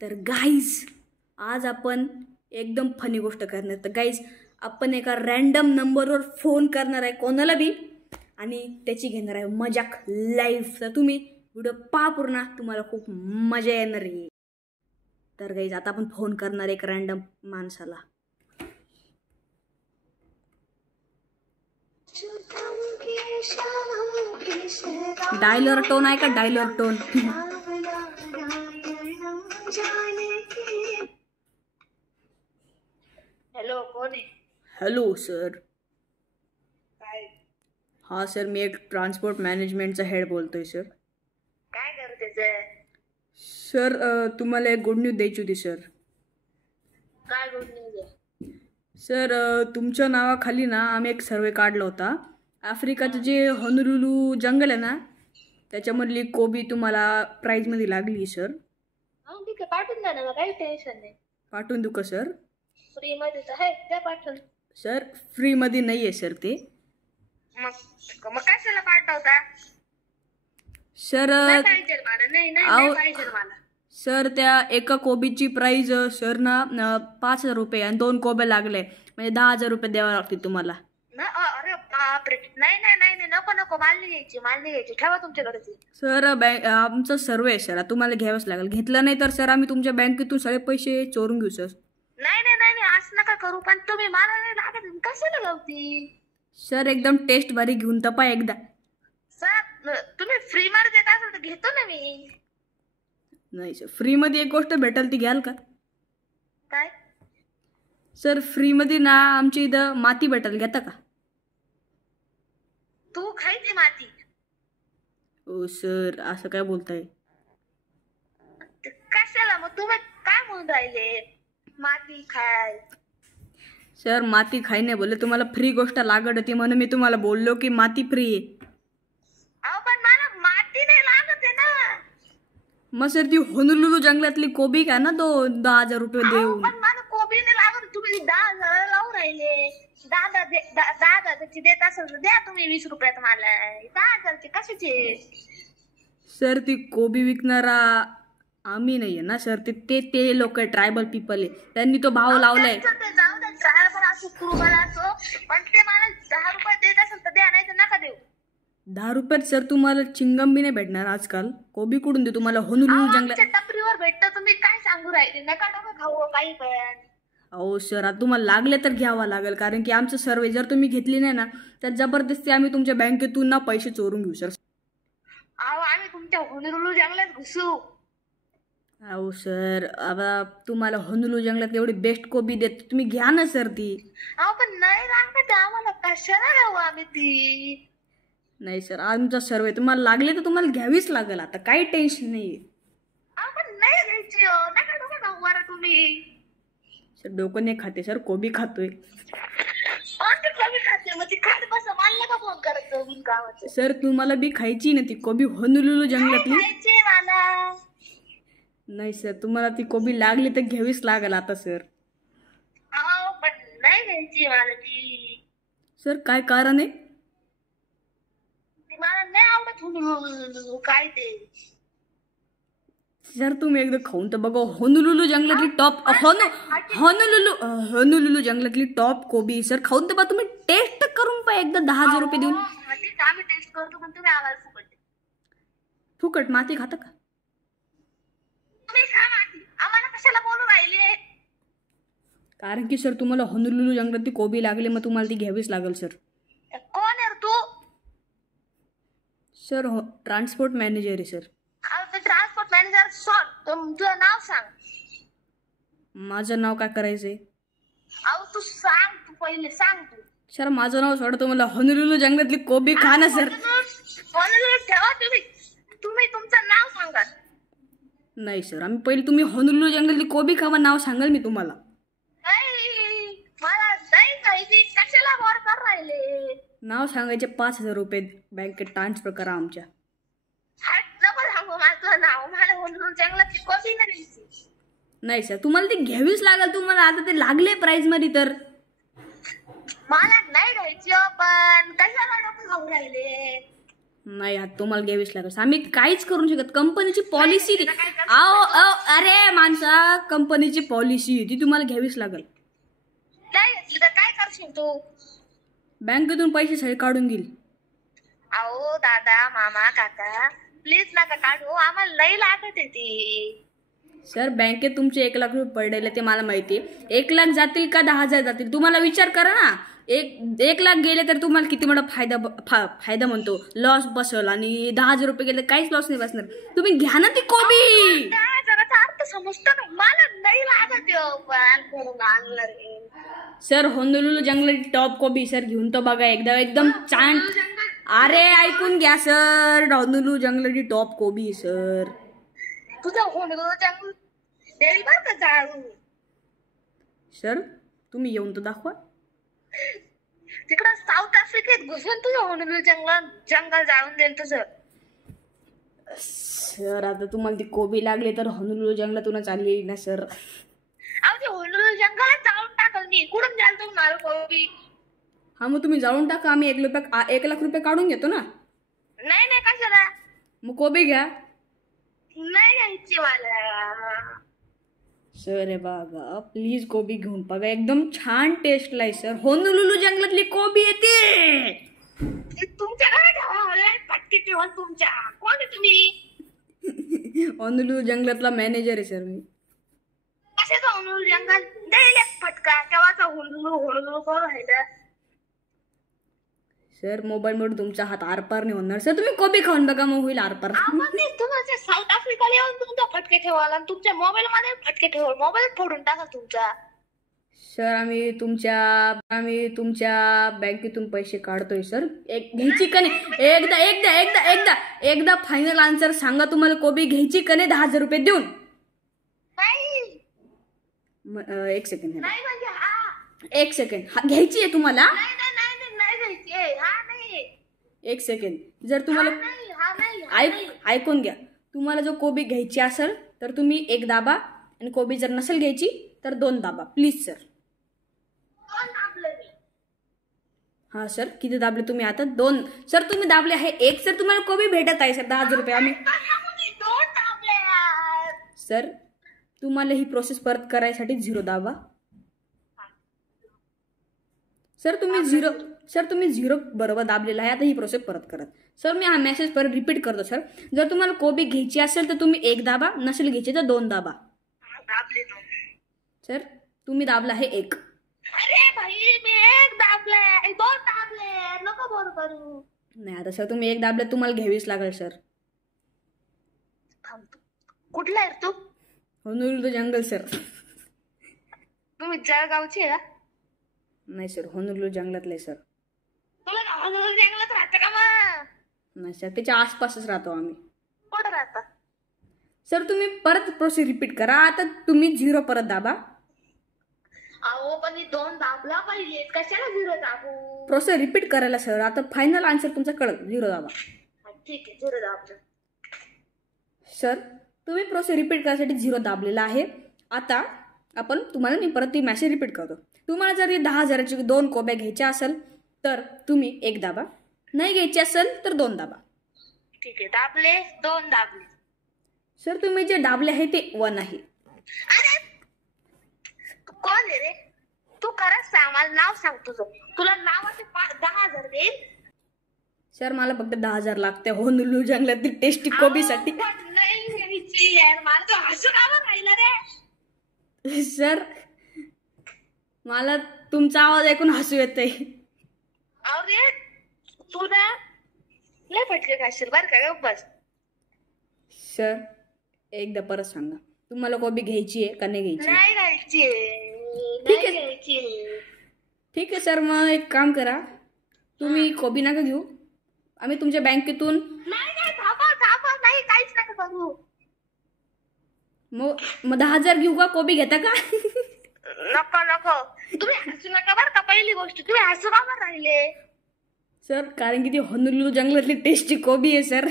तर गाईज आज आपण एकदम फनी गोष्ट करणार. तर गाईज आपण एका रॅन्डम नंबरवर फोन करणार आहे कोणाला बी आणि त्याची घेणार आहे मजाक लाईव्ह. तर तुम्ही व्हिडिओ पहा पूर्ण, तुम्हाला खूप मजा येणार आहे. तर गाईज आता आपण फोन करणार एक रॅन्डम माणसाला. डायलर टोन आहे का? Dialer tone. हॅलो, कोण आहे? Hello sir. काय हा सर, मी एक ट्रान्सपोर्ट मॅनेजमेंटचा हेड बोलतोय सर. काय करते ते? सर तुम्हाला एक गुड न्यूज द्यायची होती सर. काय गुड न्यूज आहे? सर तुमच्या नावाखाली ना आम्ही एक सर्वे काढला होता. आफ्रिकाचं जे होनोलुलू जंगल आहे ना त्याच्यामधली कोबी तुम्हाला प्राईजमध्ये लागली सर. हा ठीक आहे, पाठवून द्या ना, काही टेन्शन नाही. पाठवून देऊ का सर? फ्री मध्ये तर आहे, त्या पाठवून. सर फ्रीमध्ये नाही आहे सर ते. मग कशाला पाठवता? सर नाही पाहिजे मला, नाही पाहिजे मला. सर त्या एका कोबीची प्राईज सर ना 5,000 रुपये आणि 2 कोबे लागले म्हणजे 10,000 रुपये द्यावे लागतील तुम्हाला. अरे बापरे, नाही नको, माल नाही घ्यायची, ठेवा तुमच्याकडे. सर आमचा सर्वे आहे सर, तुम्हाला घ्यावंच लागेल. घेतलं नाही तर सर आम्ही तुमच्या बँकेतून सगळे पैसे चोरून घेऊ सर. नाही असं नका करू, पण तुम्ही मला नाही लागत, कशाला गावती? सर एकदम टेस्ट भारी घेऊन तपा एकदा. सर तुम्ही फ्री मध्ये देत असाल तर घेतो ना मी. नाही सर, फ्रीमध्ये एक गोष्ट भेटेल ती घ्याल का? काय? सर फ्रीमध्ये ना आमच्या इथं माती भेटेल, घेता का? तू खायची माती? ओ सर असं काय बोलताय? कशाला मग तुम्ही काय म्हणून राहिले? माती खाय. सर माती खाई नाही बोलले, तुम्हाला फ्री गोष्ट लागत होती म्हणून मी तुम्हाला बोललो की माती फ्री आहे. अहो पण मला माती नाही लागत आहे ना. मग सर ती होनोलुलू जंगलातली कोबी का ना, 10,000 रुपये देऊ. पण मला कोबी नाही लागत, तुम्ही 10,000 लावून राहिले. 10,000ची देत असेल तर द्या तुम्ही 20 रुपयात मला. 10,000चे कशाचे? सर ती कोबी विकणारा आम्ही नाहीये ना सर, ते लोक ट्रायबल पीपल आहे, त्यांनी तो भाव लावलाय. जाऊ द्या, ट्रायबल असो कुरुबल असो, पण ते मला 10 रुपये देत असेल तर द्या, नाही तर नका देऊ. 10 रुपयात सर तुम्हाला चिंगम बी नाही भेटणार आजकाल. कोबी कुठून दे तुम्हाला होनोलुलू जंगलात? टपरीवर भेटतं, तुम्ही काय सांगू राहिले? नका खाऊ काही पण. अहो सर आता तुम्हाला लागले तर घ्यावा लागेल, कारण की आमचं सर्वे जर तुम्ही घेतली नाही ना तर जबरदस्ती आम्ही तुमच्या बँकेतून ना पैसे चोरून घेऊ सर. अहो आम्ही तुमच्या होनोलुलू जंगलात घुसू. अहो सर आता तुम्हाला होनोलुलू जंगलात एवढी बेस्ट कोबी देत, तुम्ही घ्या ना सर ती. अहो पण नाही लागत आम्हाला, कशाला घेऊ आम्ही ती? नाही सर आमचा सर्वे, तुम्हाला लागले तर तुम्हाला घ्यावीच लागेल, आता काही टेन्शन नाही. अहो पण नाही घ्यायची, नका डोकं खाऊ बरं तुम्ही. सर डोकं नाही खाते सर, कोबी खातोय. कोबी खाते मग ती खात बसा, मला नका फोन करायचं बिनकामाचं. सर तुम्हाला बी खायची ना ती कोबी होनोलुलू जंगलातली? खायची मला. नाही सर तुम्हाला ती कोबी लागली तर घ्यावीच लागेल आता सर. अहो पण नाही घ्यायची मला ती. सर काय कारण आहे? मला नाही आवडत होनोलुलू, काय ते? सर तुम्ही एकदा खाऊन तर बघा, होनोलुलू जंगलातली टॉप होनोलुलू जंगलातली टॉप कोबी सर, खाऊन तर बघा, तुम्ही टेस्ट करून पहा एकदा 10,000 रुपये देऊन. आम्ही टेस्ट करतो, पण तुम्ही आम्हाला फुकट. फुकट माती खाता का? तुम्ही खा माती, आम्हाला कशाला बोलू राहिले? कारण की सर तुम्हाला होनोलुलू जंगलातली कोबी लागली, मग तुम्हाला ती घ्यावीच लागेल सर. कोण आहे तू? सर ट्रान्सपोर्ट मॅनेजर आहे सर. ट्रान्सपोर्ट मॅनेजर तुझं नाव सांग. माझं नाव काय करायचंय? अहो तू सांग, तू पहिले सांग तू. सर माझं नाव सोडा, तुम्हाला होनोलुलू जंगलातली कोबी खा ना सर. ठेवा तुम्ही तुमचं नाव सांगा. नाही सर आम्ही पहिले तुम्ही होनोलुलू जंगलातली कोबी खावा, नाव सांगाल मी तुम्हाला. मला नाही खायची, कशाला वर कर राहिले? नाव सांगायचे 5,000 रुपये बँकेत ट्रान्सफर करा आमच्या. माझं नाव, मला होनोलुलू जंगलातली कोबी नाही. नाही सर तुम्हाला ती घ्यावीच लागेल, तुम्हाला आता ते लागले प्राइस मध्ये तर. मला नाही घ्यायची, पण कशाला डोकं खाऊ राहिले? नाही आता तुम्हाला घ्यावीच लागेल. आम्ही काहीच करू नाही शकत. कंपनीची पॉलिसी अरे माणसा, कंपनीची पॉलिसी ती तुम्हाला घ्यावीच लागेल. नाही घेतली तर काय करशील तू? बँकेतून पैसे सगळे काढून घेईल. अहो दादा, मामा, काका, प्लीज नका काढू, आम्हाला लई लागत आहे ती. सर बँकेत तुमचे 1 लाख रुपये पडलेले ते मला माहिती आहे. 1 लाख जातील का 10,000 जातील तुम्हाला विचार करा ना. 1 लाख गेले तर तुम्हाला किती मोठा फायदा म्हणतो लॉस बसल, आणि 10,000 रुपये गेले काहीच लॉस नाही बसणार. तुम्ही घ्या ना ती कोबी. 10,000चा अर्थ समजतो ना मला, नाही लागत करून आणलं रे. सर होनुलुलु जंगल टॉप कोबी सर घेऊन तो बघा एकदा, एकदम छान. अरे ऐकून घ्या सर, होनुलुलु जंगल टॉप कोबी सर. तुझं होनुलुलु जंगल देईल बरं का जाळून. सर तुम्ही येऊन तर दाखवा. तिकडं साऊथ आफ्रिकेत घुसून तुझं होनुलुलु जंगल जाळून देईल तुझं. सर आता तुम्हाला ती कोबी लागली तर होनुलुलु जंगलातूनच आली ना सर. अहो ते होनुलुलु जंगलात जाळून टाकल मी, कुठून जाल तुम्हाला कोबी? हा मग तुम्ही जाळून टाका, आम्ही 1 लाख रुपये काढून घेतो ना. नाही नाही कशाला? मग कोबी घ्या. नाही घ्यायची मला. सर हे बघा प्लीज कोबी घेऊन बघा, एकदम छान टेस्ट लाई सर. होनुलुलु जंगलातली कोबी येते. तुमच्याकडे ठेवा पटके ठेवा तुमच्या. कोण आहे तुम्ही? होनुलुलु जंगलातला मॅनेजर आहे सर मी. कशाचा होनुलुलु जंगल? देईल एक फटका. केव्हाचा होनुलुलु करून राहिलं. सर मोबाईल मध्ये तुमचा हात आरपार नाही होणार सर. तुम्ही कोबी खाऊन बघा मग होईल आरपार. तुम्हाला साऊथ आफ्रिकाला येऊन तुमचा फटके ठेवाल आणि तुमच्या मोबाईल मध्ये फटके ठेवाल, मोबाईल फोडून टाका तुमचा. सर आम्ही तुमच्या बँकेतून पैसे काढतोय सर. घ्यायची का नाही? एकदा फायनल आन्सर सांगा, तुम्हाला कोबी घ्यायची का नाही 10,000 रुपये देऊन? नाही. 1 सेकंड. नाही म्हणजे हा. 1 सेकंड. घ्यायची आहे तुम्हाला? नाही घ्यायची. हा नाही. 1 सेकंड. जर तुम्हाला ऐकून घ्या, तुम्हाला जो कोबी घ्यायची असेल तर तुम्ही 1 दाबा, आणि कोबी जर नसेल घ्यायची तर 2 दाबा प्लीज सर. हा सर किती दाबले तुम्ही आता? 2 सर तुम्ही दाबले आहे. 1 सर तुम्हाला कोबी भेटत आहे सर 10,000 रुपये. आम्ही सर तुम्हाला ही प्रोसेस परत करायसाठी 0 दाबा. सर तुम्ही 0 बरोबर दाबलेला आहे. आता ही प्रोसेस परत करा सर. मी हा मेसेज परत रिपीट करतो सर. जर तुम्हाला कोबी घ्यायची असेल तर तुम्ही 1 दाबा, नसेल घ्यायची तर 2 दाबा. सर तुम्ही दाबला आहे 1. अरे भाई मी 1 दाबले, 2 दाबले, नको बोल करू. नाही आता सर तुम्ही 1 दाबले, तुम्हाला घ्यावीच लागेल सर. कुठला आहे तू? होनुलुलु जंगल सर. तुम्ही जळगावची आहे का? नाही सर होनुलुलु जंगलातले सर. तुला होनुलुलु जंगलात राहतं का मग? नाही सर त्याच्या आसपासच राहतो आम्ही. कुठं राहता? सर तुम्ही परत प्रोसेस रिपीट करा. आता तुम्ही 0 परत दाबा. अहो पण 2 दाबला पाहिजे, कशाला 0 दाबू? प्रोसेस रिपीट करायला सर. आता फायनल आन्सर तुमचा कळत. 0 दाबा. ठीक आहे 0 दाबलं. सर तुम्ही प्रोसेस रिपीट करायसाठी 0 दाबलेला आहे. आता तुम्हाला मी परत ती मेसेज रिपीट करतो. तुम्हाला जर 10,000ची 2 कोब्या घ्यायच्या असेल तर तुम्ही 1 दाबा, नाही घ्यायची असेल तर 2 दाबा. ठीक आहे दाबले, 2 दाबले. सर तुम्ही जे दाबले आहे ते 1 आहे. अरे कोण आहे रे तू? खरंच सांग, मला नाव सांग तुझं. तुला नावाचे 10,000 देईल. सर मला फक्त 10,000 लागते होनुलुलु जंगलातील टेस्टी कोबीसाठी. नाही घ्यायची यार, मला तो हसू का राहिला रे? सर मला तुमचा आवाज ऐकून हसू येतंय. अरे तू ना लय फटके खाशील बरं का. बस सर एकदा परत सांगा, तुम्हाला कोबी घ्यायची आहे का नाही घ्यायची? नाही घ्यायची. ठीक आहे सर. मग एक काम करा, तुम्ही कोबी नका घेऊ, आम्ही तुमच्या बँकेतून. नाही थांबा नाही काहीच नका करू. मग 10,000 घेऊ का? कोबी घेता का? नको तुम्ही हसू नका बरं का. पहिली गोष्ट तुम्ही हसू का राहिले? सर कारण की ती होनुलुलु जंगलातली टेस्टी कोबी आहे सर.